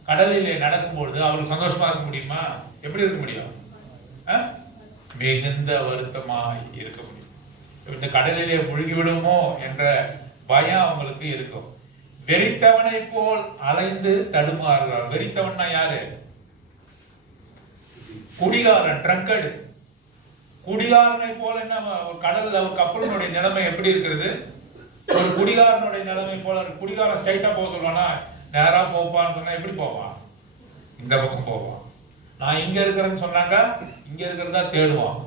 கடலிலே நடக்கும்பொழுது அவர்கள் சந்தோஷமா இருக்க முடியுமா? எப்படி இருக்க முடியும்? மிகுந்த வருத்தமா இருக்க முடியும். இந்த கடலிலே முழுகிவிடுமோ என்ற பயம் அவங்களுக்கு இருக்கும். வெறித்தவனை போல் அலைந்து தடுமாறுகிறார். வெறித்தவன்னா யாரு? குடிகாரன், ட்ரங்கடு. குடிகாரனை போல என்ன? கடல்ல ஒரு கப்பலினுடைய நிலைமை எப்படி இருக்கிறது? ஒரு குடிகாரனுடைய நிலைமை போல. குடிகாரன் ஸ்ட்ரைட்டா போக சொல்லுவானா? நேரா போப்பான்னு சொன்னா எப்படி போவான்? இந்த பக்கம் போவான். நான் இங்க இருக்கிறேன்னு சொன்னாங்க இங்க இருக்கிறதா தேடுவான்.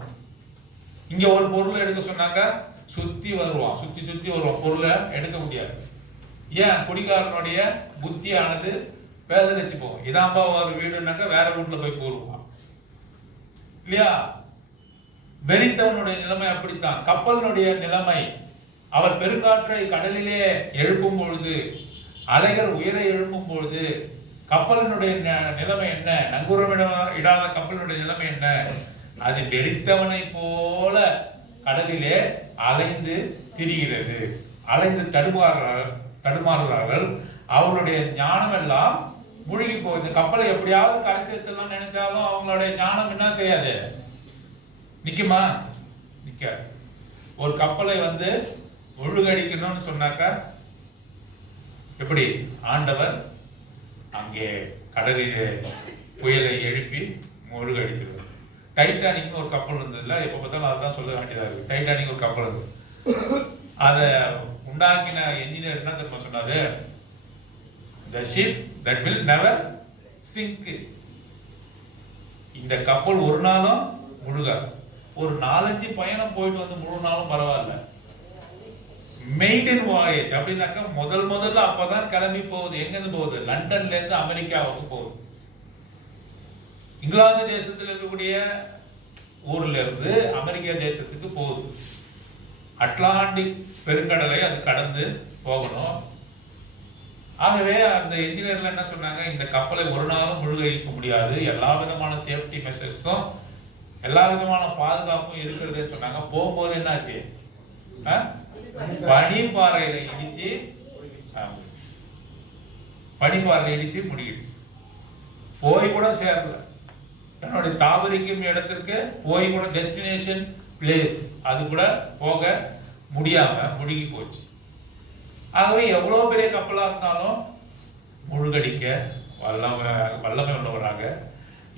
இங்க ஒரு பொருளை எடுக்க சொன்னாங்க சுத்தி வருவான், சுத்தி வருவான். பொருளை எடுக்க முடியாது. ஏன்? குடிகாரனுடைய புத்தியானது பேதலிச்சு போகும். இதாம்பா ஒரு வீடுனாக்க வேற வீட்டுல போய் போடுவான் இல்லையா? வெறித்தவனுடைய நிலைமை அப்படித்தான். கப்பலினுடைய நிலைமை, அவர் பெருங்காற்றை கடலிலே எழுப்பும் பொழுது, அலைகள் உயர எழுப்பும் பொழுது கப்பலினுடைய நிலைமை என்ன? நங்கூரம் இடாத கப்பலினுடைய நிலைமை என்ன? அது வெறித்தவனை போல கடலிலே அலைந்து திரிகிறது. அலைந்து தடுமாறுகிறார்கள். அவர்களுடைய ஞானம் எல்லாம் மூழ்கி போகுது. கப்பலை எப்படியாவது கரை சேர்த்துலாம் நினைச்சாலும் அவங்களுடைய ஞானம் என்ன செய்யாது, நிக்குமா? நிக்காது. ஒரு கப்பலை முழுகடிக்கணும்னு சொன்னாக்கா எப்படி? ஆண்டவர் அங்கே கடலிலே புயலை எழுப்பி முழுகடிக்கிறது. டைட்டானிக்னு ஒரு கப்பல் இருந்ததுல, எப்ப பார்த்தாலும் அதுதான் சொல்ல வேண்டியதா இருக்கு. டைட்டானிக் ஒரு கப்பல் இருந்தது. அதை உண்டாக்கின என்ஜினியர் என்ன தெரியுமா சொன்னாரு? The ship that will never sink. இந்த கப்பல் ஒரு நாளும் முழுகாது. ஒரு 4-5 பயணம் போயிட்டு வந்து முழுனாலும் பரவாயில்ல. மெய்டன் வாயேஜ் அப்படின்னாக்கா முதல்ல அப்பதான் கிளம்பி போகுது. எங்கிருந்து போகுது? லண்டன்ல இருந்து அமெரிக்காவுக்கு போகுது. இங்கிலாந்து தேசத்தில் இருக்கக்கூடிய ஊர்ல இருந்து அமெரிக்கா தேசத்துக்கு போகுது. அட்லாண்டிக் பெருங்கடலை அது கடந்து போகணும். ஆகவே அந்த என்ஜினியர்ல என்ன சொன்னாங்க? இந்த கப்பலை ஒரு நாளும் முழுகடிக்க முடியாது. எல்லா விதமான சேஃப்டி மெஷர்ஸும் எல்லா விதமான பாதுகாப்பும் இருக்கிறதுன்னு சொன்னாங்க. போகும்போது என்னாச்சு? பனிப்பாறையில இடிச்சு முடிக்கிடுச்சு. போய் கூட சேரல. என்னுடைய தாவரிக்கும் இடத்திற்கு போய் கூட டெஸ்டினேஷன் பிளேஸ் அது கூட போக முடியாம முழுகி போச்சு. ஆகவே எவ்வளவு பெரிய கப்பலா இருந்தாலும் முழுகடிக்க வல்லமை உள்ளவராக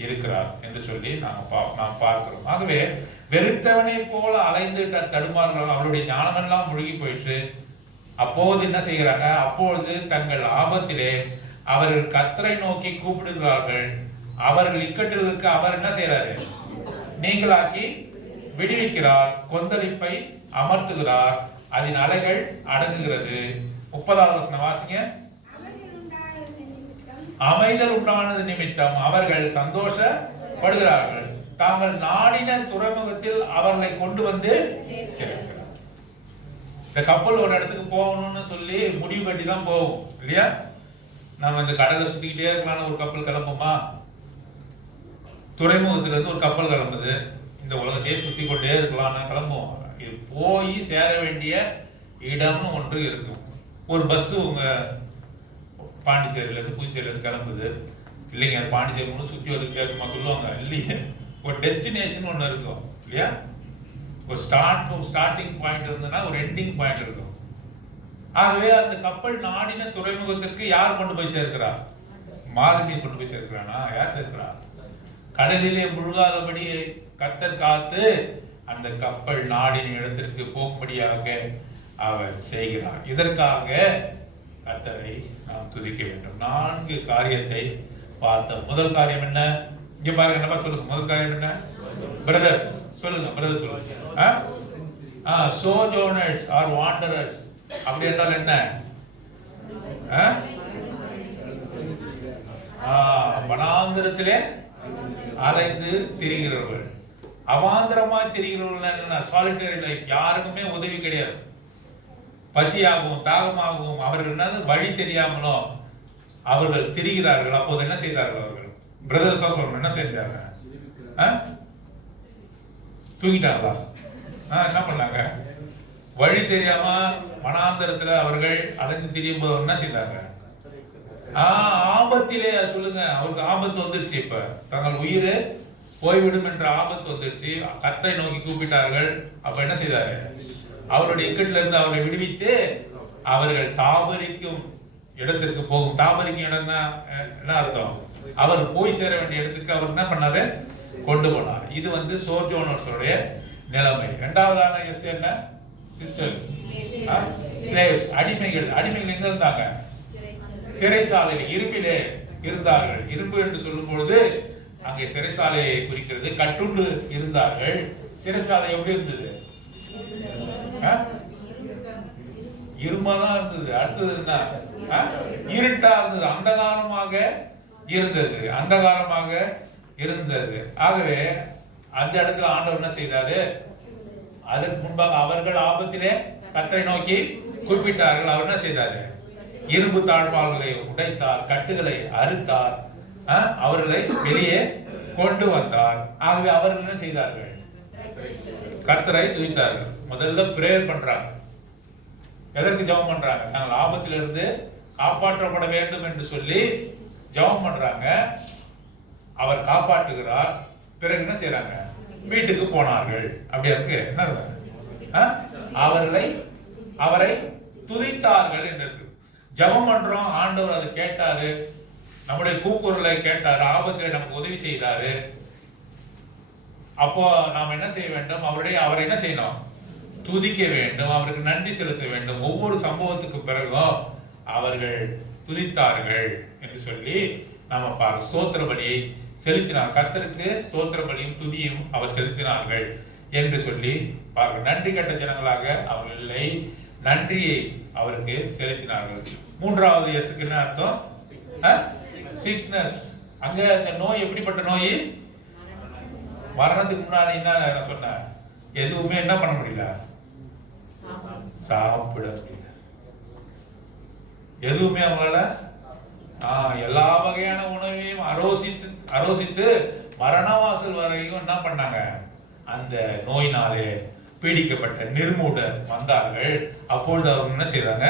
இருக்கிறார் என்று சொல்லி நாம் பார்க்கிறோம். ஆகவே வெறுத்தவனை போல அலைந்து தடுமாறுகிறார்கள். அவருடைய ஞானமெல்லாம் முழுகி போயிற்று. அப்போது என்ன செய்கிறாங்க? அப்பொழுது தங்கள் ஆபத்திலே அவர்கள் கர்த்தரை நோக்கி கூப்பிடுகிறார்கள். அவர்கள் இக்கட்டில் இருக்க அவர் என்ன செய்யறாரு? நீங்களாக்கி விடுவிக்கிறார். கொந்தளிப்பை அமர்த்துகிறார். அதன் அலைகள் அடங்குகிறது. 30வது வசனம் வாசிங்க. அமைதல் உண்டானது நிமித்தம் அவர்கள் சந்தோஷப்படுகிறார்கள். தாங்கள் நாடின துறைமுகத்தில் அவர்களை கொண்டு வந்து சேர்க்கிறார். இந்த கப்பல் ஒரு இடத்துக்கு போகணும்னு சொல்லி முடிவு கட்டி தான் போகும் இல்லையா? நம்ம இந்த கடலை சுத்திக்கிட்டே இருக்கலாம்னு ஒரு கப்பல் கிளம்புமா? துறைமுகத்துல இருந்து ஒரு கப்பல் கிளம்புது. இந்த உலகத்தையே சுத்தி கொண்டே இருக்கலாம்னு கிளம்புவோம். இது போய் சேர வேண்டிய இடம்னு ஒன்று இருக்கும். ஒரு பஸ் உங்க பாண்டிச்சேரியில இருந்து புதுச்சேரியில இருந்து கிளம்புது. இல்லைங்க பாண்டிச்சேரி முழு சுற்றி வந்து சேர்க்குமா சொல்லுவாங்க. இல்லையே, ஒரு டெஸ்டினேஷன் ஒன்று இருக்கும் இல்லையா? ஒரு ஸ்டார்டிங் பாயிண்ட் இருந்ததுன்னா ஒரு எண்டிங் பாயிண்ட் இருக்கும். ஆகவே அந்த கப்பல் நாடின துறைமுகத்திற்கு யார் கொண்டு போய் சேர்க்கிறா? மாலுமி கொண்டு போய் சேர்க்கிறானா? யார் சேர்க்கிறா? கடலிலே முழுகாதபடி கர்த்தர் காத்து அந்த கப்பல் நாடின இடத்திற்கு போகும்படியாக அவர் செய்கிறார். இதற்காக கர்த்தரை நாம் துதிக்க வேண்டும். 4 காரியத்தை பார்த்தோம். முதல் காரியம் என்ன? இங்க பாருங்க, என்ன சொல்லுங்க. முதல் காரியம் என்ன? பிரதர்ஸ் சொல்லுங்க. பிரதர்ஸ் சொல்லுங்க. sojourners or wanderers அப்படி என்றால் என்ன? வனாந்திரத்திலே அலைந்து திரிகிறவர்கள். அவாந்திரமாய் திரிகிறவர்கள். Solitary life. யாருக்குமே உதவி கிடையாது. பசியாகவும் தாகமாகவும் அவர்கள் வழி தெரியாமலோ அவர்கள் திரிகிறார்கள். அப்போது என்ன செய்தார்கள்? அவர்கள் பிரதர்ஸா சொல்லணும். என்ன செஞ்சாங்க? தூங்கிட்டாங்களா? என்ன பண்ணாங்க? வழி தெரியாம வனாந்தரத்துல அவர்கள் அலைந்து திரியும் போது என்ன செய்தாங்க? ஆபத்திலே சொல்லுங்க. அவருக்கு ஆபத்து வந்துருச்சு. இப்ப தங்கள் உயிர் போய்விடும் என்ற ஆபத்து வந்துருச்சு. கர்த்தரை நோக்கி கூப்பிட்டார்கள். அப்ப என்ன செய்தாரு? அவருடைய இக்கட்டில இருந்து அவரை விடுவித்து அவர்கள் தாபரிக்கும் இடத்திற்கு போகும். தாபரிக்கும் இடம் என்ன அர்த்தம்? அவர் போய் சேர வேண்டிய இடத்துக்கு அவர் என்ன பண்ணாரு? கொண்டு போனார். இது சோஜோனர்ஸோடைய நிலைமை. இரண்டாவதான என்ன? சிஸ்டர்ஸ், ஸ்லேவ்ஸ், அடிமைகள். அடிமைகள் எங்க இருந்தாங்க? சிறைசாலையில், இரும்பிலே இருந்தார்கள். இரும்பு என்று சொல்லும் பொழுது அங்கே சிறைசாலையை குறிக்கிறது. கட்டுண்டு இருந்தார்கள். சிறைசாலை எப்படி இருந்தது? இருமாதான் இருந்தது. அடுத்தது என்ன? இருட்டா இருந்தது. அந்தகாரமாக இருந்தது. ஆகவே அந்த இடத்துல ஆண்டவர் என்ன செய்தாரு? அதற்கு முன்பாக அவர்கள் ஆபத்திலே கர்த்தரை நோக்கி கூப்பிட்டார்கள். அவர் என்ன செய்தாரு? இரும்பு தாழ்பால்களை உடைத்தார், கட்டுகளை அறுத்தார், அவர்களை வெளியே கொண்டு வந்தார். ஆகவே அவர்கள் என்ன செய்தார்கள்? கர்த்தரை துதித்தார்கள். முதல்ல பிரேயர் பண்றாங்க. எதற்கு ஜெபம் பண்றாங்க? நாங்கள் ஆபத்திலிருந்து காப்பாற்றப்பட வேண்டும் என்று சொல்லி ஜெபம் பண்றாங்க. அவர் காப்பாற்றுகிறார். பிறகு என்ன செய்யறாங்க? வீட்டுக்கு போனார்கள். அப்படியா இருக்கு? என்ன அவரை துதித்தார்கள் என்று. ஜெபம் பண்றோம், ஆண்டவர் அதை கேட்டாரு, நம்முடைய கூக்குரலை கேட்டாரு, ஆபத்தில் நமக்கு உதவி செய்தாரு. அப்போ நாம் என்ன செய்ய வேண்டும்? அவரை என்ன செய்யணும்? துதிக்க வேண்டும், அவருக்கு நன்றி செலுத்த வேண்டும். ஒவ்வொரு சம்பவத்துக்கு பிறகும் அவர்கள் துதித்தார்கள் என்று சொல்லி நாம பாருங்க. ஸ்தோத்திர பலியை செலுத்தினார். கர்த்தருக்கு ஸ்தோத்திர பலியும் துதியும் அவர் செலுத்தினார்கள் என்று சொல்லி பாருங்க. நன்றி கட்ட ஜனங்களாக அவர்களை நன்றியை அவருக்கு செலுத்தினார்கள். மூன்றாவது எஸ்க்கு என்ன அர்த்தம்? சிக்னஸ். அங்க இந்த நோய் எப்படிப்பட்ட நோய்? மரணத்துக்கு முன்னாடி என்ன நான் சொன்னேன்? எதுவுமே என்ன பண்ண முடியல, சாப்பிட முடியல. எதுவுமே அவங்களால எல்லா வகையான உணவையும் அரோசித்து மரணவாசல் வரையும் என்ன பண்ணாங்க? அந்த நோயினாலே பீடிக்கப்பட்ட நிர்மூடர் வந்தார்கள். அப்பொழுது அவங்க என்ன செய்றாங்க?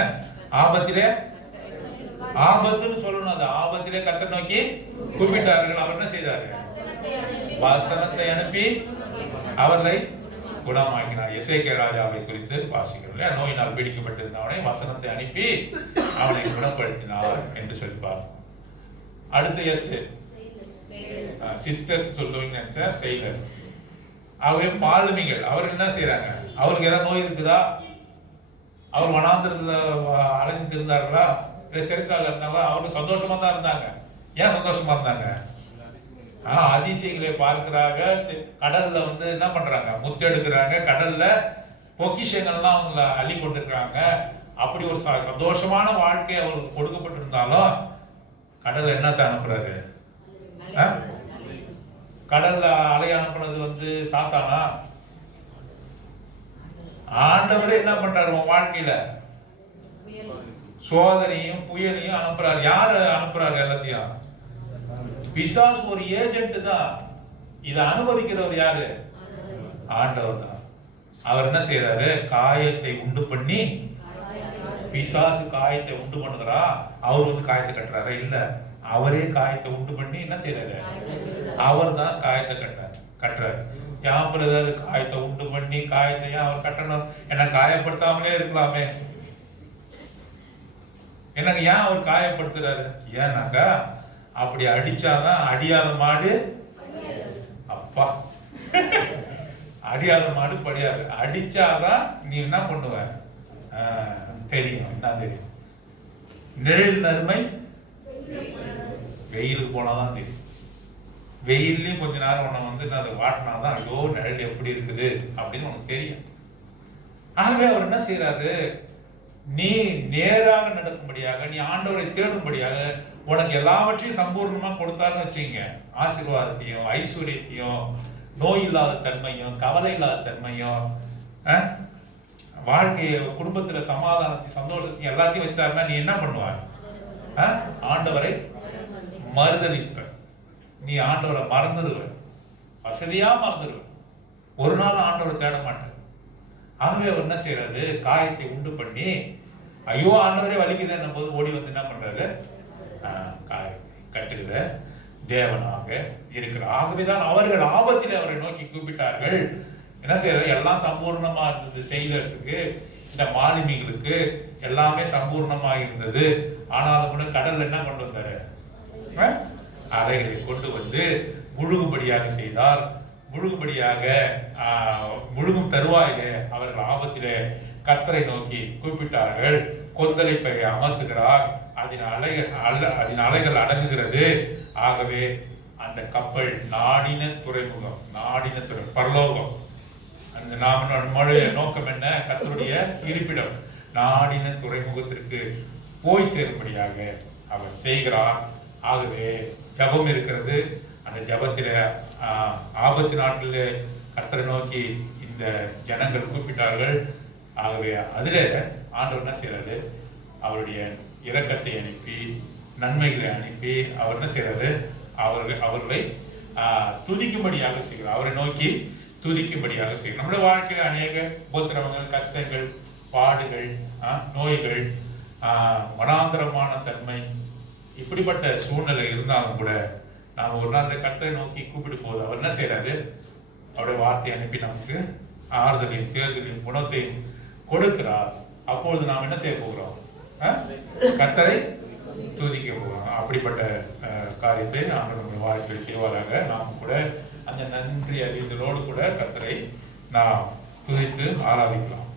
ஆபத்துன்னு சொல்லணும். அந்த ஆபத்திலே கர்த்தரை நோக்கி கூப்பிட்டார்கள். அவர் என்ன செய்தாரு? வசனத்தை அனுப்பி அவர்களை குணமாக்கினார். எசேக்கியா ராஜாவை குறித்து வாசிக்கிறோம். நோயினால் பீடிக்கப்பட்டிருந்தவனை வசனத்தை அனுப்பி அவனை குணப்படுத்தினார் என்று சொல்லிப்பார். அடுத்து எஸ் சிஸ்டர்ஸ் சொல்லுவீங்க நினைச்சா செயிலர்ஸ். ஆகவே பாலுமிகள் அவர் என்ன செய்யறாங்க? அவருக்கு ஏதாவது நோய் இருக்குதா? அவர் வனாந்திரத்துல அலைஞ்சிட்டு இருந்தார்களா? இல்லை செரிசால இருந்தாங்களா? அவருக்கு சந்தோஷமா தான் இருந்தாங்க. ஏன் சந்தோஷமா இருந்தாங்க? அதிசயங்களை பார்க்கிறாங்க. கடல்ல என்ன பண்றாங்க? முத்தெடுக்கிறாங்க. கடல்ல பொக்கிஷங்கள்லாம் அவங்கள அள்ளி கொண்டிருக்கிறாங்க. அப்படி ஒரு சந்தோஷமான வாழ்க்கை அவங்களுக்கு கொடுக்கப்பட்டிருந்தாலும் கடல்ல என்னத்தை அனுப்புறாரு? கடல்ல அலை அனுப்புனது சாத்தானா? ஆண்டவரே என்ன பண்றாரு? உன் வாழ்க்கையில சோதனையும் புயலையும் அனுப்புறாரு. யாரு அனுப்புறாரு? எல்லாத்தையும் பிசாசு ஒரு ஏஜென்ட் தான். இதை அனுமதிக்கிறவர் யாரு? ஆண்டவர் தான். அவர் என்ன செய்யறாரு? காயத்தை உண்டு பண்ணி, பிசாசு காயத்தை உண்டு பண்ணுகிறா, அவர் காயத்தை கட்டுறாரு? இல்ல, அவரே காயத்தை உண்டு பண்ணி என்ன செய்யறாரு? அவர் தான் காயத்தை கட்டுறாரு. ஏன் பிரதர் காயத்தை உண்டு பண்ணி காயத்தை ஏன் அவர் கட்டணும்? என்ன காயப்படுத்தாமலே இருக்கலாமே. எனக்கு ஏன் அவர் காயப்படுத்துறாரு? ஏன்னாக்கா அப்படி அடிச்சாதான் அடியாத மாடு அப்பா அடியாத மாடு படியாது. அடிச்சாதான் நீ என்ன பண்ணுவ தெரியும். என்ன தெரியும்? நிழல் நறுமை வெயிலுக்கு போனாதான் தெரியும். வெயிலையும் கொஞ்ச நேரம் உன்னை அதை வாட்டினாதான் ஐயோ நிழல் எப்படி இருக்குது அப்படின்னு உனக்கு தெரியும். ஆகவே அவர் என்ன செய்யறாரு? நீ நேராக நடக்கும்படியாக, நீ ஆண்டவரை தேடும்படியாக உனக்கு எல்லாவற்றையும் சம்பூர்ணமா கொடுத்தாருன்னு வச்சுங்க. ஆசீர்வாதத்தையும் ஐஸ்வர்யத்தையும் நோய் இல்லாத தன்மையும் கவலை இல்லாத தன்மையும் வாழ்க்கைய குடும்பத்துல சமாதானத்தையும் சந்தோஷத்தையும் எல்லாத்தையும் வச்சாருன்னா நீ என்ன பண்ணுவ? ஆண்டவரை மறுதலிப்ப. நீ ஆண்டவரை மறந்துடுவ, வசதியா மறந்துடுவ. ஒரு நாள் ஆண்டவரை தேட மாட்டேன். ஆகவே அவர் என்ன செய்யறாரு? காயத்தை உண்டு பண்ணி ஐயோ ஆண்டவரே வலிக்குதுன்னும் போது ஓடி என்ன பண்றாரு? காயத்தை கட்டுகிற தேவனாக இருக்கிறார். ஆகவேதான் அவர்கள் ஆபத்தில் அவரை நோக்கி கூப்பிட்டார்கள். என்ன செய்யறது? எல்லாம் சம்பூர்ணமா இருந்தது. செயலர்ஸுக்கு, இந்த மாலுமிகளுக்கு எல்லாமே சம்பூர்ணமா இருந்தது. ஆனாலும் கூட கடல்ல என்ன கொண்டு வந்தாரு? அலைகளை கொண்டு வந்து முழுகும்படியாக செய்தார். முழுகும் தருவாயிலே அவர்கள் ஆபத்திலே கர்த்தரை நோக்கி கூப்பிட்டார்கள். கொந்தளிப்பை அமர்த்துகிறார். அதன் அலைகள் அடங்குகிறது. ஆகவே அந்த கப்பல் நாடின துறைமுகம், பரலோகம். அந்த நம்முடைய நோக்கம் என்ன? கர்த்தருடைய இருப்பிடம் நாடின துறைமுகத்திற்கு போய் சேரும்படியாக அவர் செய்கிறார். ஆகவே ஜபம் இருக்கிறது. அந்த ஜபத்தில ஆபத்து நாட்களில் கர்த்தரை நோக்கி இந்த ஜனங்கள் கூப்பிட்டார்கள். ஆகவே அதுல ஆண்டவர் என்ன செய்யறாரு? அவருடைய இரக்கத்தை அனுப்பி நன்மைகளை அனுப்பி அவர் என்ன செய்யறாரு, அவர்களை துதிக்கும்படியாக செய்கிறார். அவரை நோக்கி துதிக்கும்படியாக செய்கிறார். நம்முடைய வாழ்க்கையில் அநேக உபத்திரவங்கள், கஷ்டங்கள், பாடுகள், நோய்கள், மனாந்தரமான தன்மை, இப்படிப்பட்ட சூழ்நிலை இருந்தாலும் கூட நாம் ஒரு நாள் கர்த்தரை நோக்கி கூப்பிடும் போது அவர் என்ன செய்யறாரு, அவருடைய வார்த்தையை அனுப்பி நமக்கு ஆறுதலையும் தேர்தலையும் குணத்தையும் கொடுக்கிறார். அப்பொழுது நாம் என்ன செய்ய போகிறோம், கர்த்தரை துதிக்க போகிறோம். அப்படிப்பட்ட காரியத்தை நாம் நம்முடைய வாழ்க்கையில் செய்வதாக நாம் கூட அந்த நன்றி அறிந்தலோடு கூட கர்த்தரை நாம் துதித்து ஆராதிக்கலாம்.